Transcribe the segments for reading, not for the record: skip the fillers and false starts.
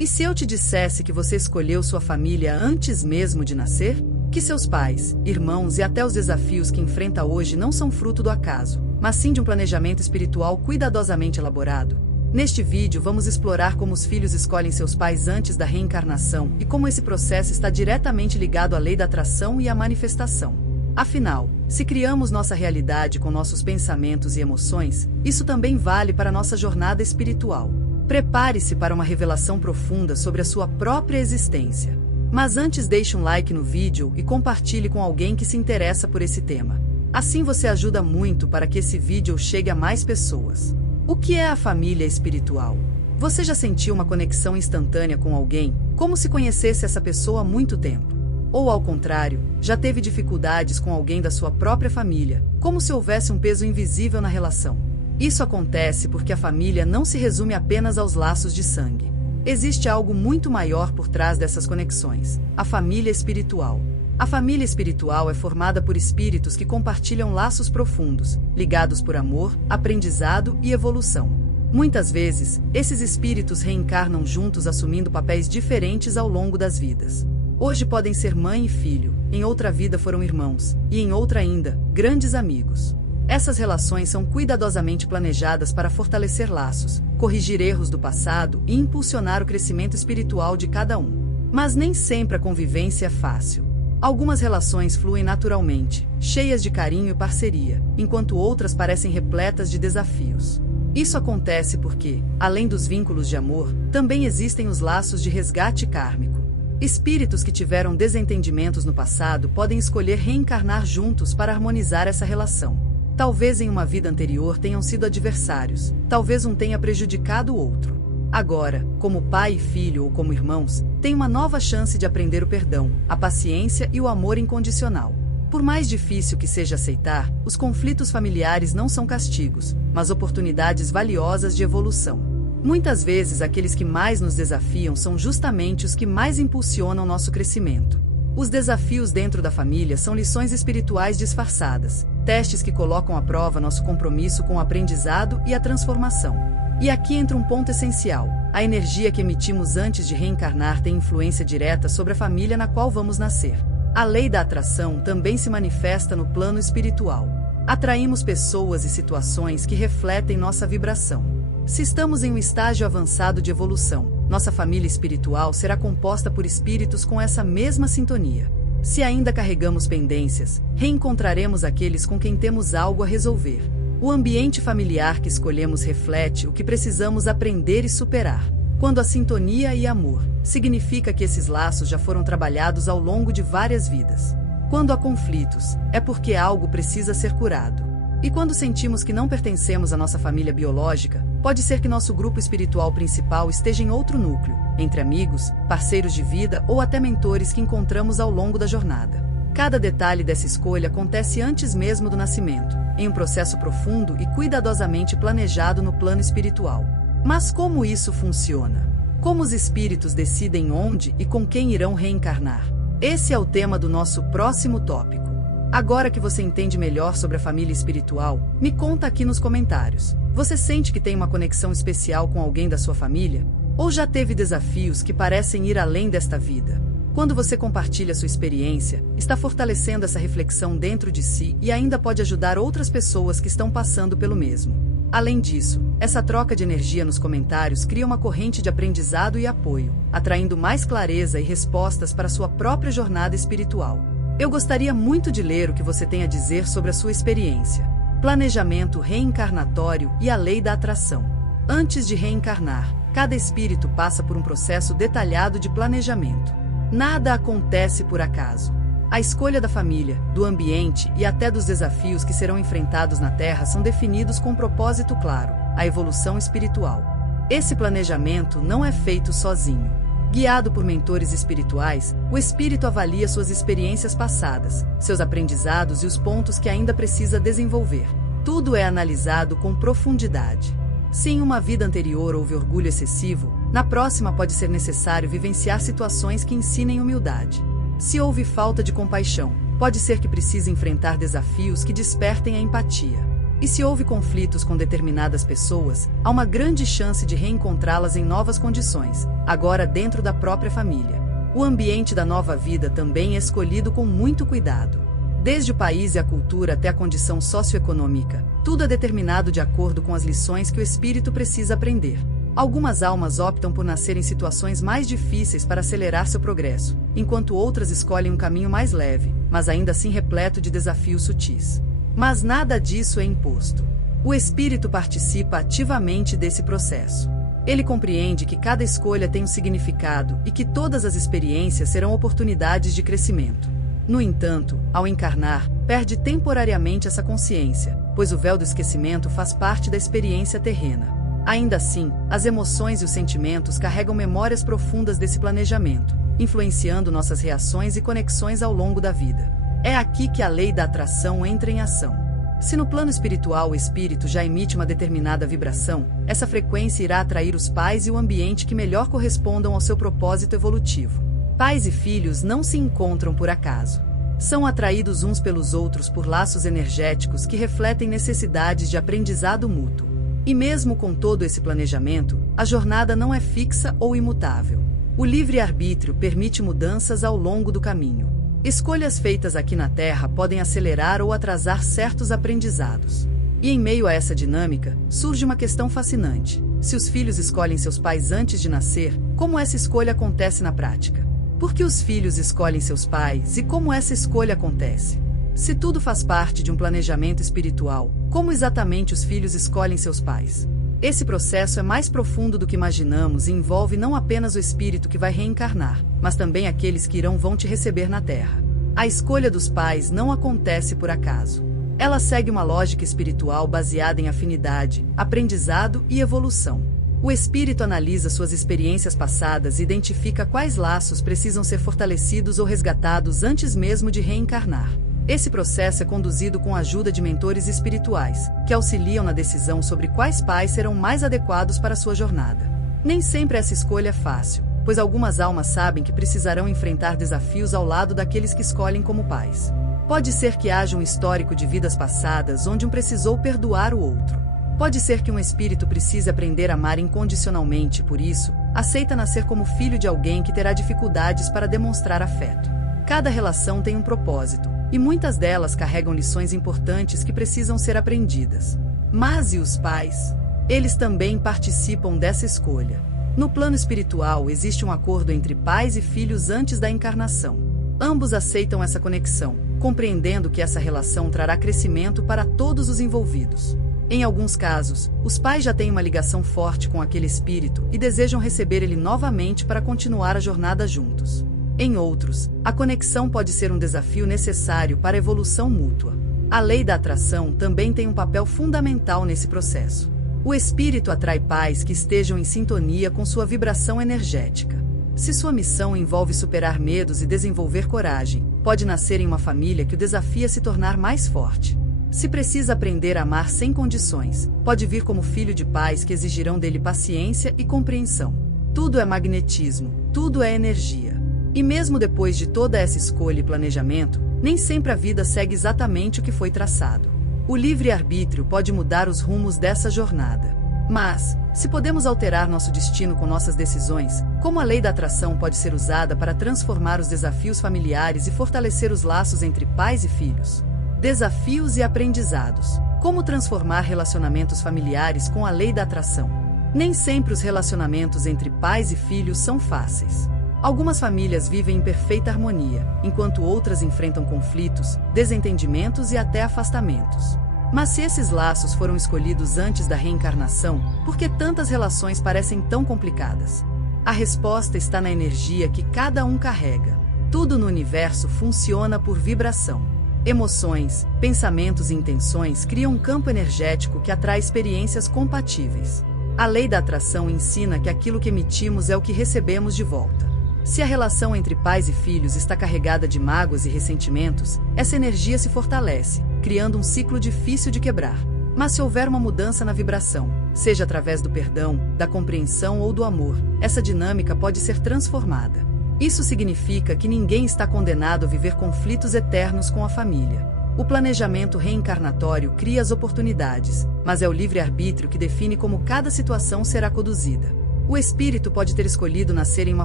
E se eu te dissesse que você escolheu sua família antes mesmo de nascer? Que seus pais, irmãos e até os desafios que enfrenta hoje não são fruto do acaso, mas sim de um planejamento espiritual cuidadosamente elaborado? Neste vídeo vamos explorar como os filhos escolhem seus pais antes da reencarnação e como esse processo está diretamente ligado à lei da atração e à manifestação. Afinal, se criamos nossa realidade com nossos pensamentos e emoções, isso também vale para nossa jornada espiritual. Prepare-se para uma revelação profunda sobre a sua própria existência. Mas antes deixe um like no vídeo e compartilhe com alguém que se interessa por esse tema. Assim você ajuda muito para que esse vídeo chegue a mais pessoas. O que é a família espiritual? Você já sentiu uma conexão instantânea com alguém, como se conhecesse essa pessoa há muito tempo? Ou ao contrário, já teve dificuldades com alguém da sua própria família, como se houvesse um peso invisível na relação? Isso acontece porque a família não se resume apenas aos laços de sangue. Existe algo muito maior por trás dessas conexões: a família espiritual. A família espiritual é formada por espíritos que compartilham laços profundos, ligados por amor, aprendizado e evolução. Muitas vezes, esses espíritos reencarnam juntos assumindo papéis diferentes ao longo das vidas. Hoje podem ser mãe e filho, em outra vida foram irmãos, e em outra ainda, grandes amigos. Essas relações são cuidadosamente planejadas para fortalecer laços, corrigir erros do passado e impulsionar o crescimento espiritual de cada um. Mas nem sempre a convivência é fácil. Algumas relações fluem naturalmente, cheias de carinho e parceria, enquanto outras parecem repletas de desafios. Isso acontece porque, além dos vínculos de amor, também existem os laços de resgate kármico. Espíritos que tiveram desentendimentos no passado podem escolher reencarnar juntos para harmonizar essa relação. Talvez em uma vida anterior tenham sido adversários, talvez um tenha prejudicado o outro. Agora, como pai e filho ou como irmãos, tem uma nova chance de aprender o perdão, a paciência e o amor incondicional. Por mais difícil que seja aceitar, os conflitos familiares não são castigos, mas oportunidades valiosas de evolução. Muitas vezes aqueles que mais nos desafiam são justamente os que mais impulsionam nosso crescimento. Os desafios dentro da família são lições espirituais disfarçadas, testes que colocam à prova nosso compromisso com o aprendizado e a transformação. E aqui entra um ponto essencial: a energia que emitimos antes de reencarnar tem influência direta sobre a família na qual vamos nascer. A lei da atração também se manifesta no plano espiritual. Atraímos pessoas e situações que refletem nossa vibração. Se estamos em um estágio avançado de evolução, nossa família espiritual será composta por espíritos com essa mesma sintonia. Se ainda carregamos pendências, reencontraremos aqueles com quem temos algo a resolver. O ambiente familiar que escolhemos reflete o que precisamos aprender e superar. Quando há sintonia e amor, significa que esses laços já foram trabalhados ao longo de várias vidas. Quando há conflitos, é porque algo precisa ser curado. E quando sentimos que não pertencemos à nossa família biológica, pode ser que nosso grupo espiritual principal esteja em outro núcleo, entre amigos, parceiros de vida ou até mentores que encontramos ao longo da jornada. Cada detalhe dessa escolha acontece antes mesmo do nascimento, em um processo profundo e cuidadosamente planejado no plano espiritual. Mas como isso funciona? Como os espíritos decidem onde e com quem irão reencarnar? Esse é o tema do nosso próximo tópico. Agora que você entende melhor sobre a família espiritual, me conta aqui nos comentários. Você sente que tem uma conexão especial com alguém da sua família? Ou já teve desafios que parecem ir além desta vida? Quando você compartilha sua experiência, está fortalecendo essa reflexão dentro de si e ainda pode ajudar outras pessoas que estão passando pelo mesmo. Além disso, essa troca de energia nos comentários cria uma corrente de aprendizado e apoio, atraindo mais clareza e respostas para a sua própria jornada espiritual. Eu gostaria muito de ler o que você tem a dizer sobre a sua experiência. Planejamento reencarnatório e a lei da atração. Antes de reencarnar, cada espírito passa por um processo detalhado de planejamento. Nada acontece por acaso. A escolha da família, do ambiente e até dos desafios que serão enfrentados na Terra são definidos com um propósito claro: a evolução espiritual. Esse planejamento não é feito sozinho. Guiado por mentores espirituais, o espírito avalia suas experiências passadas, seus aprendizados e os pontos que ainda precisa desenvolver. Tudo é analisado com profundidade. Se em uma vida anterior houve orgulho excessivo, na próxima pode ser necessário vivenciar situações que ensinem humildade. Se houve falta de compaixão, pode ser que precise enfrentar desafios que despertem a empatia. E se houve conflitos com determinadas pessoas, há uma grande chance de reencontrá-las em novas condições, agora dentro da própria família. O ambiente da nova vida também é escolhido com muito cuidado. Desde o país e a cultura até a condição socioeconômica, tudo é determinado de acordo com as lições que o espírito precisa aprender. Algumas almas optam por nascer em situações mais difíceis para acelerar seu progresso, enquanto outras escolhem um caminho mais leve, mas ainda assim repleto de desafios sutis. Mas nada disso é imposto. O espírito participa ativamente desse processo. Ele compreende que cada escolha tem um significado e que todas as experiências serão oportunidades de crescimento. No entanto, ao encarnar, perde temporariamente essa consciência, pois o véu do esquecimento faz parte da experiência terrena. Ainda assim, as emoções e os sentimentos carregam memórias profundas desse planejamento, influenciando nossas reações e conexões ao longo da vida. É aqui que a lei da atração entra em ação. Se no plano espiritual o espírito já emite uma determinada vibração, essa frequência irá atrair os pais e o ambiente que melhor correspondam ao seu propósito evolutivo. Pais e filhos não se encontram por acaso. São atraídos uns pelos outros por laços energéticos que refletem necessidades de aprendizado mútuo. E mesmo com todo esse planejamento, a jornada não é fixa ou imutável. O livre-arbítrio permite mudanças ao longo do caminho. Escolhas feitas aqui na Terra podem acelerar ou atrasar certos aprendizados. E em meio a essa dinâmica, surge uma questão fascinante. Se os filhos escolhem seus pais antes de nascer, como essa escolha acontece na prática? Por que os filhos escolhem seus pais e como essa escolha acontece? Se tudo faz parte de um planejamento espiritual, como exatamente os filhos escolhem seus pais? Esse processo é mais profundo do que imaginamos e envolve não apenas o espírito que vai reencarnar, mas também aqueles que vão te receber na Terra. A escolha dos pais não acontece por acaso. Ela segue uma lógica espiritual baseada em afinidade, aprendizado e evolução. O espírito analisa suas experiências passadas e identifica quais laços precisam ser fortalecidos ou resgatados antes mesmo de reencarnar. Esse processo é conduzido com a ajuda de mentores espirituais, que auxiliam na decisão sobre quais pais serão mais adequados para sua jornada. Nem sempre essa escolha é fácil, pois algumas almas sabem que precisarão enfrentar desafios ao lado daqueles que escolhem como pais. Pode ser que haja um histórico de vidas passadas onde um precisou perdoar o outro. Pode ser que um espírito precise aprender a amar incondicionalmente, por isso, aceita nascer como filho de alguém que terá dificuldades para demonstrar afeto. Cada relação tem um propósito, e muitas delas carregam lições importantes que precisam ser aprendidas. Mas e os pais? Eles também participam dessa escolha. No plano espiritual existe um acordo entre pais e filhos antes da encarnação. Ambos aceitam essa conexão, compreendendo que essa relação trará crescimento para todos os envolvidos. Em alguns casos, os pais já têm uma ligação forte com aquele espírito e desejam receber ele novamente para continuar a jornada juntos. Em outros, a conexão pode ser um desafio necessário para a evolução mútua. A lei da atração também tem um papel fundamental nesse processo. O espírito atrai pais que estejam em sintonia com sua vibração energética. Se sua missão envolve superar medos e desenvolver coragem, pode nascer em uma família que o desafia a se tornar mais forte. Se precisa aprender a amar sem condições, pode vir como filho de pais que exigirão dele paciência e compreensão. Tudo é magnetismo, tudo é energia. E mesmo depois de toda essa escolha e planejamento, nem sempre a vida segue exatamente o que foi traçado. O livre-arbítrio pode mudar os rumos dessa jornada. Mas, se podemos alterar nosso destino com nossas decisões, como a lei da atração pode ser usada para transformar os desafios familiares e fortalecer os laços entre pais e filhos? Desafios e aprendizados. Como transformar relacionamentos familiares com a lei da atração? Nem sempre os relacionamentos entre pais e filhos são fáceis. Algumas famílias vivem em perfeita harmonia, enquanto outras enfrentam conflitos, desentendimentos e até afastamentos. Mas se esses laços foram escolhidos antes da reencarnação, por que tantas relações parecem tão complicadas? A resposta está na energia que cada um carrega. Tudo no universo funciona por vibração. Emoções, pensamentos e intenções criam um campo energético que atrai experiências compatíveis. A lei da atração ensina que aquilo que emitimos é o que recebemos de volta. Se a relação entre pais e filhos está carregada de mágoas e ressentimentos, essa energia se fortalece, criando um ciclo difícil de quebrar. Mas se houver uma mudança na vibração, seja através do perdão, da compreensão ou do amor, essa dinâmica pode ser transformada. Isso significa que ninguém está condenado a viver conflitos eternos com a família. O planejamento reencarnatório cria as oportunidades, mas é o livre-arbítrio que define como cada situação será conduzida. O espírito pode ter escolhido nascer em uma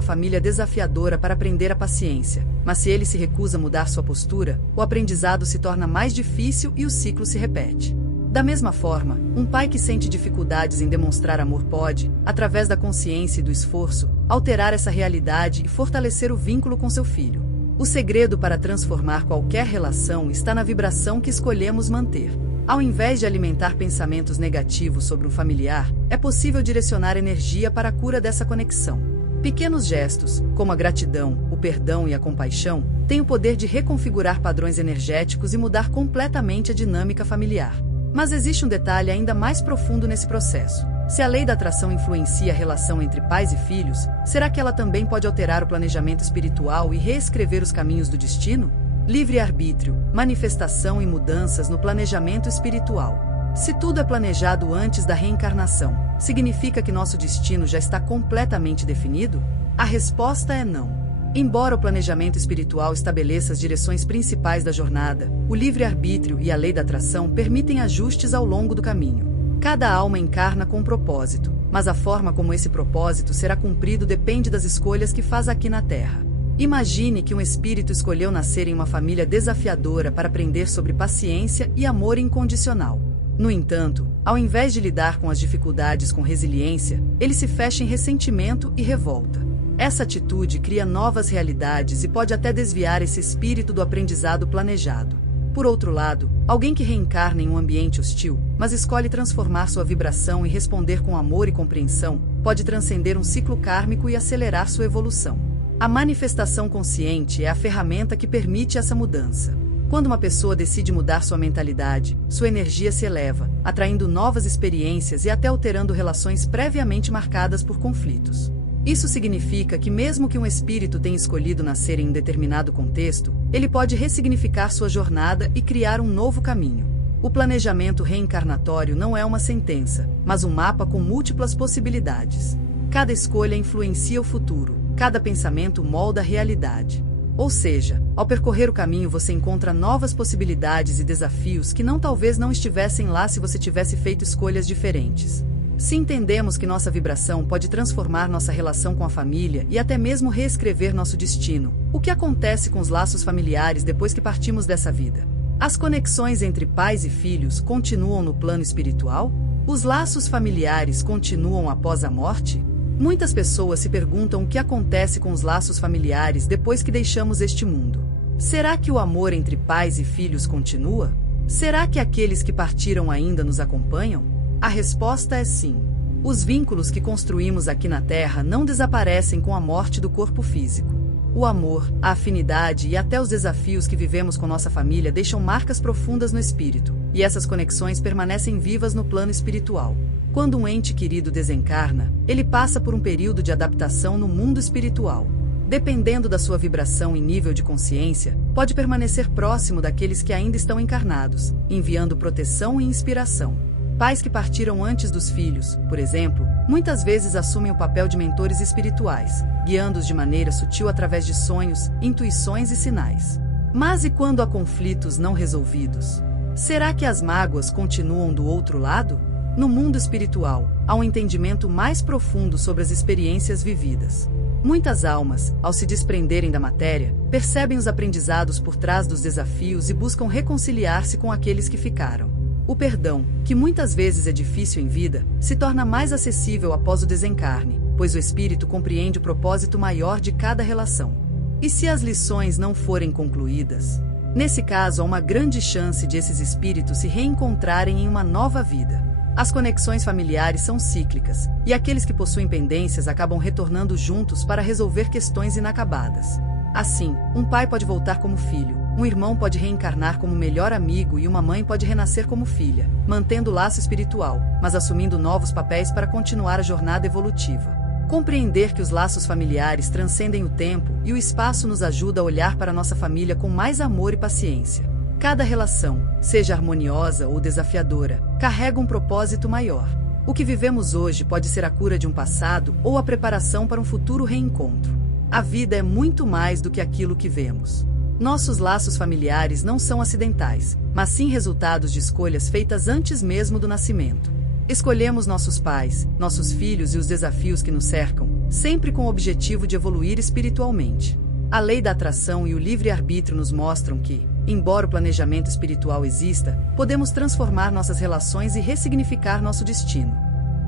família desafiadora para aprender a paciência, mas se ele se recusa a mudar sua postura, o aprendizado se torna mais difícil e o ciclo se repete. Da mesma forma, um pai que sente dificuldades em demonstrar amor pode, através da consciência e do esforço, alterar essa realidade e fortalecer o vínculo com seu filho. O segredo para transformar qualquer relação está na vibração que escolhemos manter. Ao invés de alimentar pensamentos negativos sobre um familiar, é possível direcionar energia para a cura dessa conexão. Pequenos gestos, como a gratidão, o perdão e a compaixão, têm o poder de reconfigurar padrões energéticos e mudar completamente a dinâmica familiar. Mas existe um detalhe ainda mais profundo nesse processo. Se a lei da atração influencia a relação entre pais e filhos, será que ela também pode alterar o planejamento espiritual e reescrever os caminhos do destino? Livre-arbítrio, manifestação e mudanças no planejamento espiritual. Se tudo é planejado antes da reencarnação, significa que nosso destino já está completamente definido? A resposta é não. Embora o planejamento espiritual estabeleça as direções principais da jornada, o livre-arbítrio e a lei da atração permitem ajustes ao longo do caminho. Cada alma encarna com um propósito, mas a forma como esse propósito será cumprido depende das escolhas que faz aqui na Terra. Imagine que um espírito escolheu nascer em uma família desafiadora para aprender sobre paciência e amor incondicional. No entanto, ao invés de lidar com as dificuldades com resiliência, ele se fecha em ressentimento e revolta. Essa atitude cria novas realidades e pode até desviar esse espírito do aprendizado planejado. Por outro lado, alguém que reencarna em um ambiente hostil, mas escolhe transformar sua vibração e responder com amor e compreensão, pode transcender um ciclo kármico e acelerar sua evolução. A manifestação consciente é a ferramenta que permite essa mudança. Quando uma pessoa decide mudar sua mentalidade, sua energia se eleva, atraindo novas experiências e até alterando relações previamente marcadas por conflitos. Isso significa que mesmo que um espírito tenha escolhido nascer em um determinado contexto, ele pode ressignificar sua jornada e criar um novo caminho. O planejamento reencarnatório não é uma sentença, mas um mapa com múltiplas possibilidades. Cada escolha influencia o futuro. Cada pensamento molda a realidade. Ou seja, ao percorrer o caminho você encontra novas possibilidades e desafios que talvez não estivessem lá se você tivesse feito escolhas diferentes. Se entendemos que nossa vibração pode transformar nossa relação com a família e até mesmo reescrever nosso destino, o que acontece com os laços familiares depois que partimos dessa vida? As conexões entre pais e filhos continuam no plano espiritual? Os laços familiares continuam após a morte? Muitas pessoas se perguntam o que acontece com os laços familiares depois que deixamos este mundo. Será que o amor entre pais e filhos continua? Será que aqueles que partiram ainda nos acompanham? A resposta é sim. Os vínculos que construímos aqui na Terra não desaparecem com a morte do corpo físico. O amor, a afinidade e até os desafios que vivemos com nossa família deixam marcas profundas no espírito, e essas conexões permanecem vivas no plano espiritual. Quando um ente querido desencarna, ele passa por um período de adaptação no mundo espiritual. Dependendo da sua vibração e nível de consciência, pode permanecer próximo daqueles que ainda estão encarnados, enviando proteção e inspiração. Pais que partiram antes dos filhos, por exemplo, muitas vezes assumem o papel de mentores espirituais, guiando-os de maneira sutil através de sonhos, intuições e sinais. Mas e quando há conflitos não resolvidos? Será que as mágoas continuam do outro lado? No mundo espiritual, há um entendimento mais profundo sobre as experiências vividas. Muitas almas, ao se desprenderem da matéria, percebem os aprendizados por trás dos desafios e buscam reconciliar-se com aqueles que ficaram. O perdão, que muitas vezes é difícil em vida, se torna mais acessível após o desencarne, pois o espírito compreende o propósito maior de cada relação. E se as lições não forem concluídas? Nesse caso, há uma grande chance de esses espíritos se reencontrarem em uma nova vida. As conexões familiares são cíclicas, e aqueles que possuem pendências acabam retornando juntos para resolver questões inacabadas. Assim, um pai pode voltar como filho, um irmão pode reencarnar como melhor amigo e uma mãe pode renascer como filha, mantendo o laço espiritual, mas assumindo novos papéis para continuar a jornada evolutiva. Compreender que os laços familiares transcendem o tempo e o espaço nos ajuda a olhar para nossa família com mais amor e paciência. Cada relação, seja harmoniosa ou desafiadora, carrega um propósito maior. O que vivemos hoje pode ser a cura de um passado ou a preparação para um futuro reencontro. A vida é muito mais do que aquilo que vemos. Nossos laços familiares não são acidentais, mas sim resultados de escolhas feitas antes mesmo do nascimento. Escolhemos nossos pais, nossos filhos e os desafios que nos cercam, sempre com o objetivo de evoluir espiritualmente. A lei da atração e o livre-arbítrio nos mostram que, embora o planejamento espiritual exista, podemos transformar nossas relações e ressignificar nosso destino.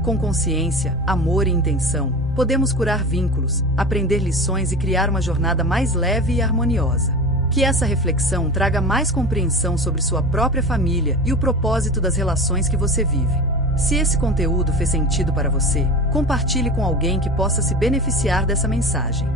Com consciência, amor e intenção, podemos curar vínculos, aprender lições e criar uma jornada mais leve e harmoniosa. Que essa reflexão traga mais compreensão sobre sua própria família e o propósito das relações que você vive. Se esse conteúdo fez sentido para você, compartilhe com alguém que possa se beneficiar dessa mensagem.